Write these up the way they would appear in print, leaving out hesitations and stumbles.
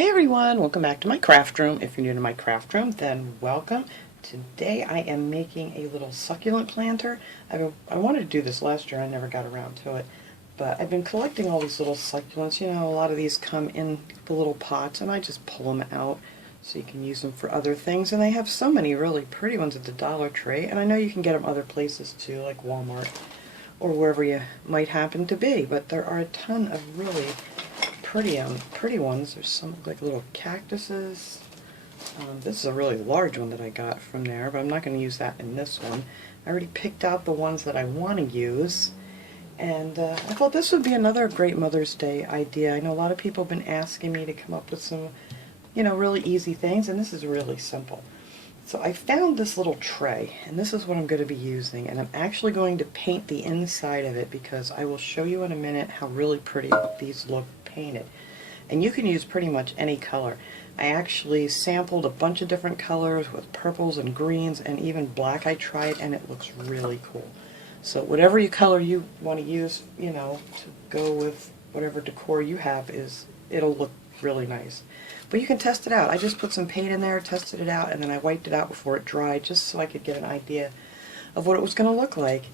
Hi everyone, welcome back to my craft room. If you're new to my craft room, then welcome. Today I am making a little succulent planter. I wanted to do this last year, I never got around to it. But I've been collecting all these little succulents. You know, a lot of these come in the little pots and I just pull them out so you can use them for other things. And they have so many really pretty ones at the Dollar Tree. And I know you can get them other places too, like Walmart or wherever you might happen to be. But there are a ton of really pretty ones. There's some like little cactuses. This is a really large one that I got from there, but I'm not going to use that in this one. I already picked out the ones that I want to use, and I thought this would be another great Mother's Day idea. I know a lot of people have been asking me to come up with some, you know, really easy things, and this is really simple. So I found this little tray, and this is what I'm going to be using, and I'm actually going to paint the inside of it because I will show you in a minute how really pretty these look painted. And you can use pretty much any color. I actually sampled a bunch of different colors with purples and greens and even black. I tried and it looks really cool. So whatever color you want to use, you know, to go with whatever decor you have, it'll look really nice. But you can test it out. I just put some paint in there, tested it out, and then I wiped it out before it dried just so I could get an idea of what it was going to look like.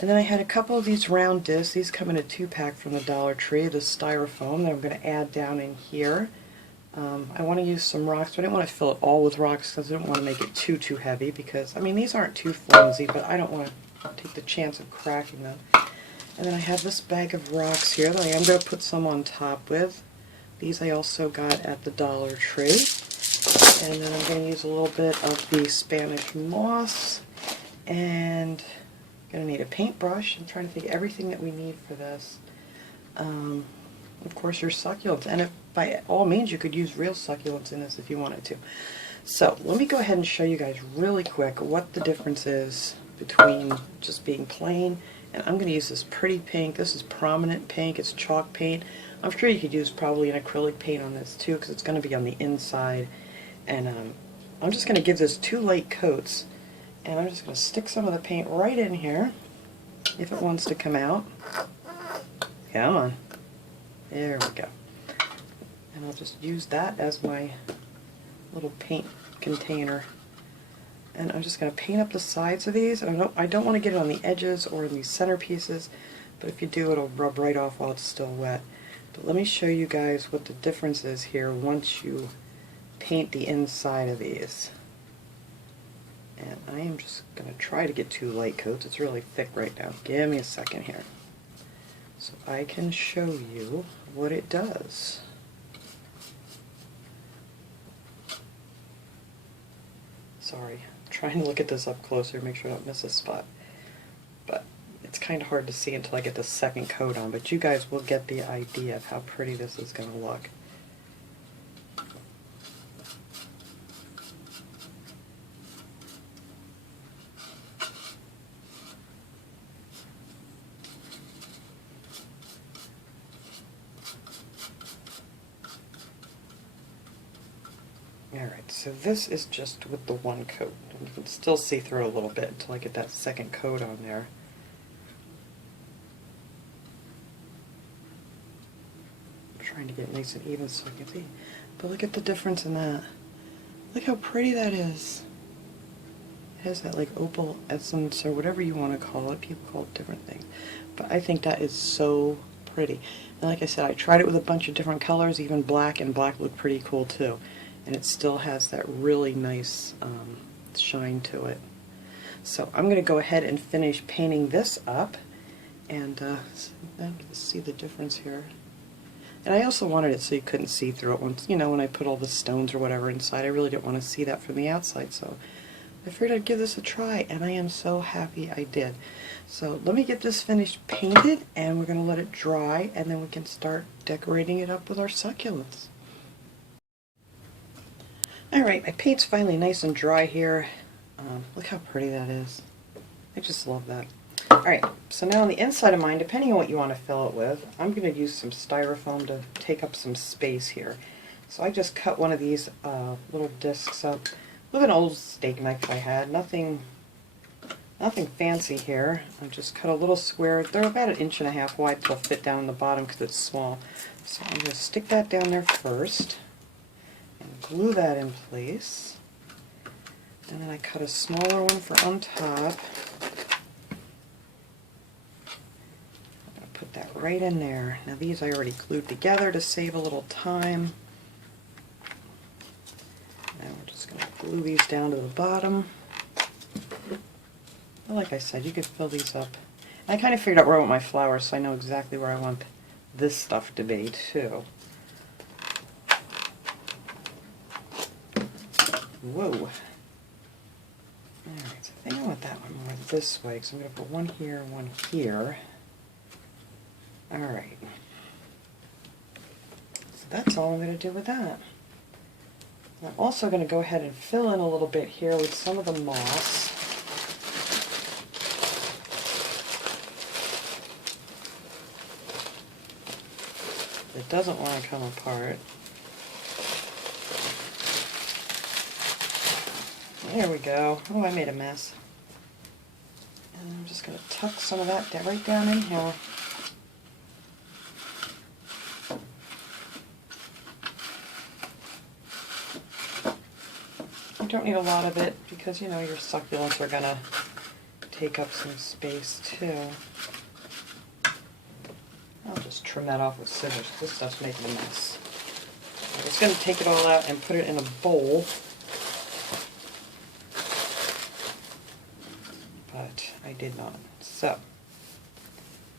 And then I had a couple of these round discs. These come in a 2-pack from the Dollar Tree, the styrofoam that I'm going to add down in here. I want to use some rocks, but I didn't want to fill it all with rocks because I didn't want to make it too heavy because, I mean, these aren't too flimsy, but I don't want to take the chance of cracking them. And then I have this bag of rocks here that I am going to put some on top with. These I also got at the Dollar Tree. And then I'm going to use a little bit of the Spanish moss, and going to need a paintbrush. I'm trying to think of everything that we need for this. Of course, your succulents, and if, by all means, you could use real succulents in this if you wanted to. So let me go ahead and show you guys really quick what the difference is between just being plain, and I'm going to use this pretty pink. This is prominent pink. It's chalk paint. I'm sure you could use probably an acrylic paint on this too because it's going to be on the inside. And I'm just going to give this 2 light coats. And I'm just going to stick some of the paint right in here, if it wants to come out. Come on. There we go. And I'll just use that as my little paint container. And I'm just going to paint up the sides of these. I don't want to get it on the edges or in these center pieces, but if you do, it'll rub right off while it's still wet. But let me show you guys what the difference is here once you paint the inside of these. And I am just going to try to get 2 light coats. It's really thick right now. Give me a second here so I can show you what it does. Sorry, I'm trying to look at this up closer, make sure I don't miss a spot. But it's kind of hard to see until I get the second coat on, but you guys will get the idea of how pretty this is going to look. Alright, so this is just with the 1 coat. You can still see through a little bit until I get that second coat on there. I'm trying to get it nice and even so I can see. But look at the difference in that. Look how pretty that is. It has that like opal essence or whatever you want to call it. People call it different things. But I think that is so pretty. And like I said, I tried it with a bunch of different colors, even black, and black looked pretty cool too. And it still has that really nice shine to it. So I'm going to go ahead and finish painting this up, and see the difference here. And I also wanted it so you couldn't see through it once, you know, when I put all the stones or whatever inside. I really didn't want to see that from the outside, so I figured I'd give this a try, and I am so happy I did. So let me get this finished painted, and we're going to let it dry, and then we can start decorating it up with our succulents. Alright, my paint's finally nice and dry here. Look how pretty that is. I just love that. Alright, so now on the inside of mine, depending on what you want to fill it with, I'm going to use some styrofoam to take up some space here. So I just cut one of these little discs up with an old steak knife I had. Nothing fancy here. I just cut a little square. They're about 1.5 inches wide, so they'll fit down in the bottom because it's small. So I'm going to stick that down there first. glue that in place. And then I cut a smaller one for on top. I'm going to put that right in there. Now these I already glued together to save a little time. Now we're just going to glue these down to the bottom. Well, like I said, you could fill these up. And I kind of figured out where I want my flowers, so I know exactly where I want this stuff to be too. Whoa. Alright, so I think I want that one more this way, because I'm going to put one here, one here. Alright. So that's all I'm going to do with that. I'm also going to go ahead and fill in a little bit here with some of the moss. It doesn't want to come apart. There we go. Oh, I made a mess. And I'm just going to tuck some of that right down in here. You don't need a lot of it because, you know, your succulents are going to take up some space too. I'll just trim that off with scissors. This stuff's making a mess. I'm just going to take it all out and put it in a bowl. But I did not. So,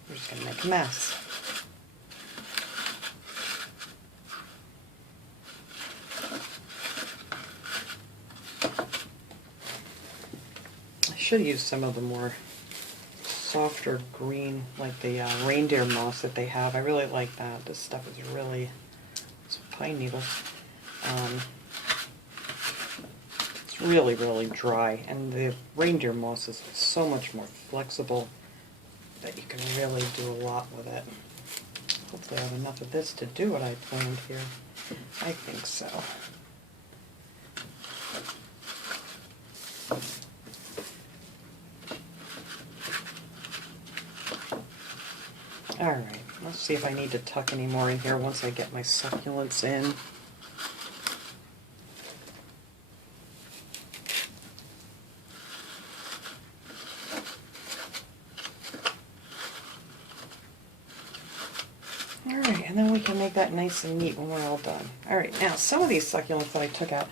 we're just going to make a mess. I should use some of the more softer green, like the reindeer moss that they have. I really like that. This stuff is really, it's pine needles. It's really, really dry, and the reindeer moss is so much more flexible that you can really do a lot with it. Hopefully I have enough of this to do what I planned here. I think so. Alright, let's see if I need to tuck any more in here once I get my succulents in. Alright, and then we can make that nice and neat when we're all done. Alright, now some of these succulents that I took out,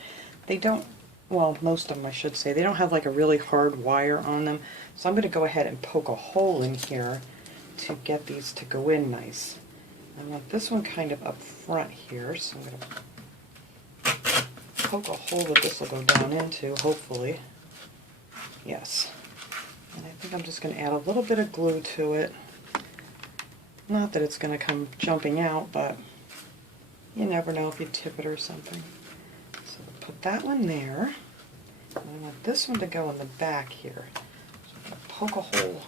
they don't, well, most of them I should say, they don't have like a really hard wire on them. So I'm going to go ahead and poke a hole in here to get these to go in nice. I want this one kind of up front here, so I'm going to poke a hole that this will go down into, hopefully. Yes. And I think I'm just going to add a little bit of glue to it. Not that it's going to come jumping out, but you never know if you tip it or something. So put that one there. And I want this one to go in the back here. So I'm going to poke a hole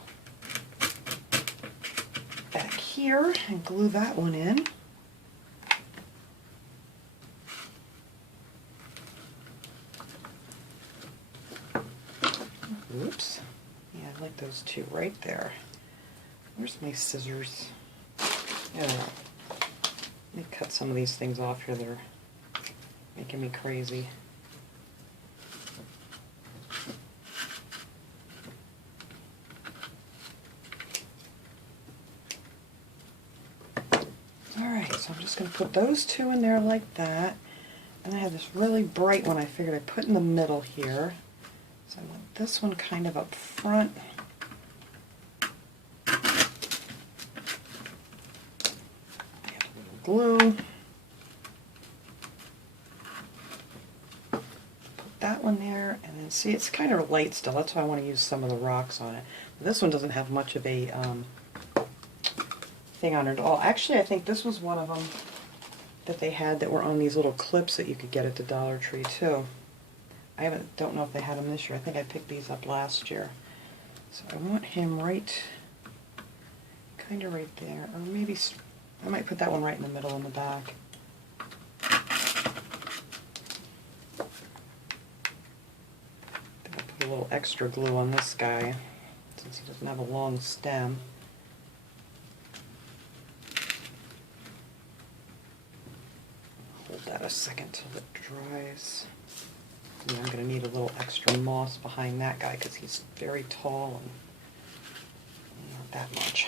back here and glue that one in. Oops. Yeah, I like those two right there. Where's my scissors? Yeah. Let me cut some of these things off here. They're making me crazy. Alright, so I'm just going to put those two in there like that. And I have this really bright one I figured I'd put in the middle here. So I want this one kind of up front. Add a little glue. Put that one there, and then see, it's kind of light still. That's why I want to use some of the rocks on it. But this one doesn't have much of a thing on it at all. Actually, I think this was one of them that they had that were on these little clips that you could get at the Dollar Tree too. I don't know if they had them this year. I think I picked these up last year. So I want him right, kind of right there, or maybe I might put that one right in the middle in the back. I think I'll put a little extra glue on this guy since he doesn't have a long stem. Hold that a second till it dries. Yeah, I'm going to need a little extra moss behind that guy because he's very tall and not that much.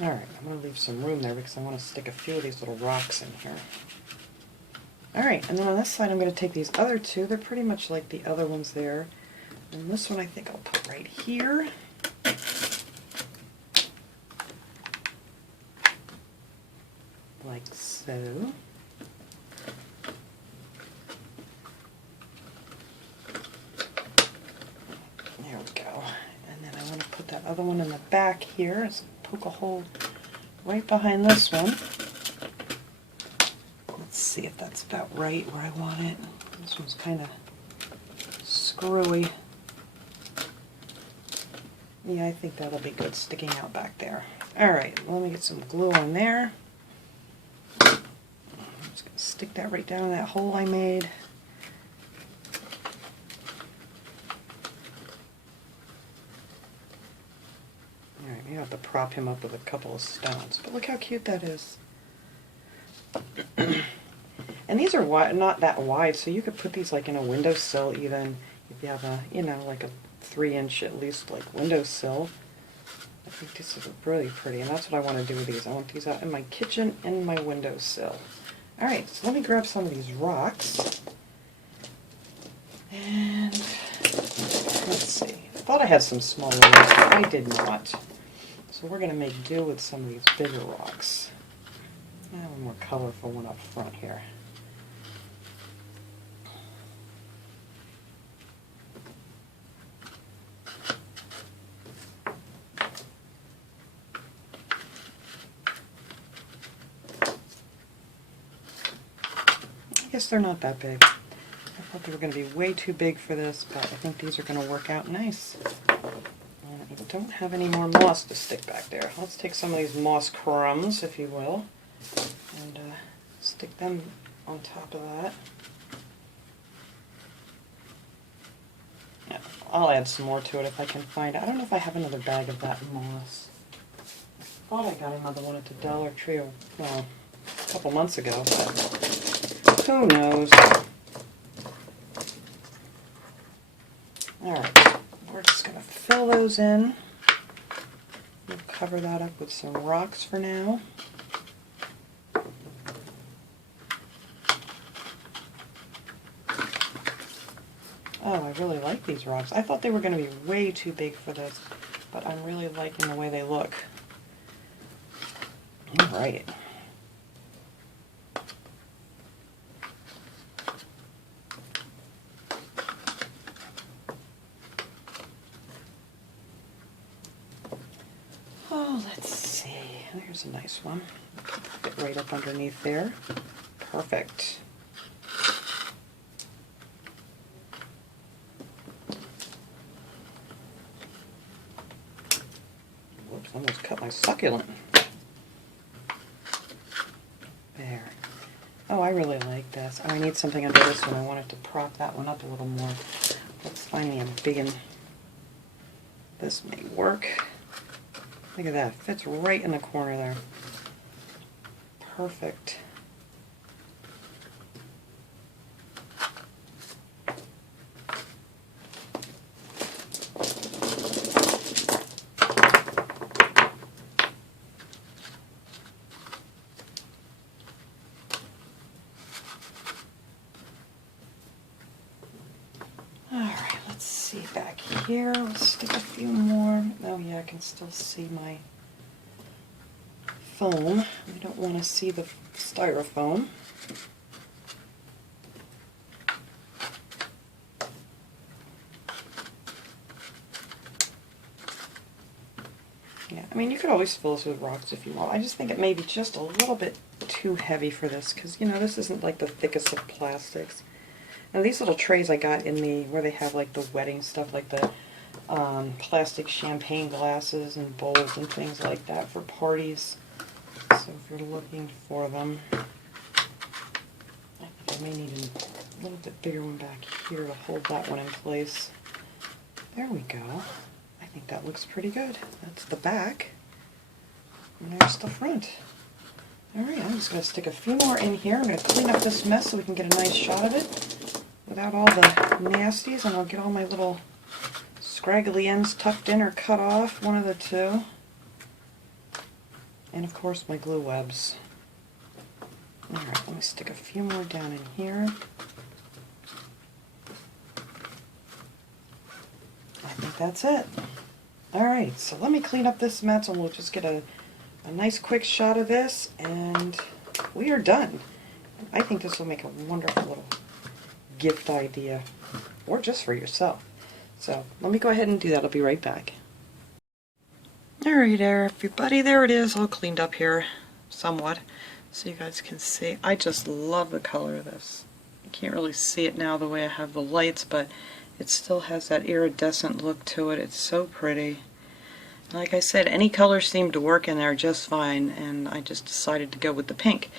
Alright, I'm going to leave some room there because I want to stick a few of these little rocks in here. Alright, and then on this side I'm going to take these other two. They're pretty much like the other ones there. And this one I think I'll put right here. Like so. There we go. And then I want to put that other one in the back here. Just poke a hole right behind this one. Let's see if that's about right where I want it. This one's kind of screwy. Yeah, I think that'll be good sticking out back there. Alright, let me get some glue on there. I'm just going to stick that right down in that hole I made. Alright, maybe I'll have to prop him up with a couple of stones. But look how cute that is. And these are wide, not that wide, so you could put these like in a windowsill even if you have a, you know, like a 3-inch at least like windowsill. I think this is really pretty, and that's what I want to do with these. I want these out in my kitchen and my windowsill. Alright, so let me grab some of these rocks. And let's see. I thought I had some smaller ones, but I did not. So we're going to make do with some of these bigger rocks. I have a more colorful one up front here. I guess they're not that big. I thought they were going to be way too big for this, but I think these are going to work out nice. And I don't have any more moss to stick back there. Let's take some of these moss crumbs, if you will, and stick them on top of that. Yeah, I'll add some more to it if I can find it. I don't know if I have another bag of that moss. I thought I got another one at the Dollar Tree a couple months ago, but who knows. Alright, we're just going to fill those in. We'll cover that up with some rocks for now. Oh, I really like these rocks. I thought they were going to be way too big for this, but I'm really liking the way they look. Alright. Oh, let's see. There's a nice one. Put it right up underneath there. Perfect. Whoops, almost cut my succulent. There. Oh, I really like this. Oh, I need something under this one. I wanted to prop that one up a little more. Let's find me a big one. This may work. Look at that. Fits right in the corner there. Perfect. Alright, let's see back here. Let's stick a few more. Oh yeah, I can still see my foam. We don't want to see the styrofoam. Yeah, I mean, you could always fill this with rocks if you want. I just think it may be just a little bit too heavy for this because, you know, this isn't like the thickest of plastics. Now these little trays I got in the, where they have like the wedding stuff, like the plastic champagne glasses and bowls and things like that for parties. So if you're looking for them, I think I may need a little bit bigger one back here to hold that one in place. There we go. I think that looks pretty good. That's the back. And there's the front. Alright, I'm just going to stick a few more in here. I'm going to clean up this mess so we can get a nice shot of it without all the nasties, and I'll get all my little scraggly ends tucked in or cut off, one of the two. And of course my glue webs. Alright, let me stick a few more down in here. I think that's it. Alright, so let me clean up this mess and we'll just get a nice quick shot of this and we are done. I think this will make a wonderful little gift idea, or just for yourself. So let me go ahead and do that. I'll be right back. Alright there, everybody, there it is, all cleaned up here somewhat so you guys can see. I just love the color of this. You can't really see it now the way I have the lights, but it still has that iridescent look to it. It's so pretty. Like I said, any color seemed to work in there just fine, and I just decided to go with the pink.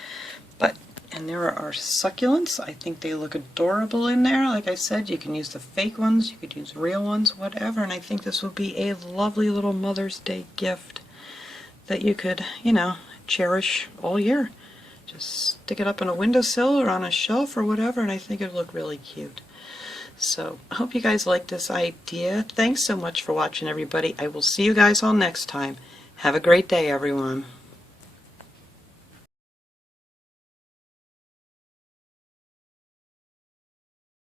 And there are our succulents. I think they look adorable in there. Like I said, you can use the fake ones, you could use real ones, whatever, and I think this would be a lovely little Mother's Day gift that you could, you know, cherish all year. Just stick it up on a windowsill or on a shelf or whatever, and I think it would look really cute. So, I hope you guys like this idea. Thanks so much for watching, everybody. I will see you guys all next time. Have a great day, everyone.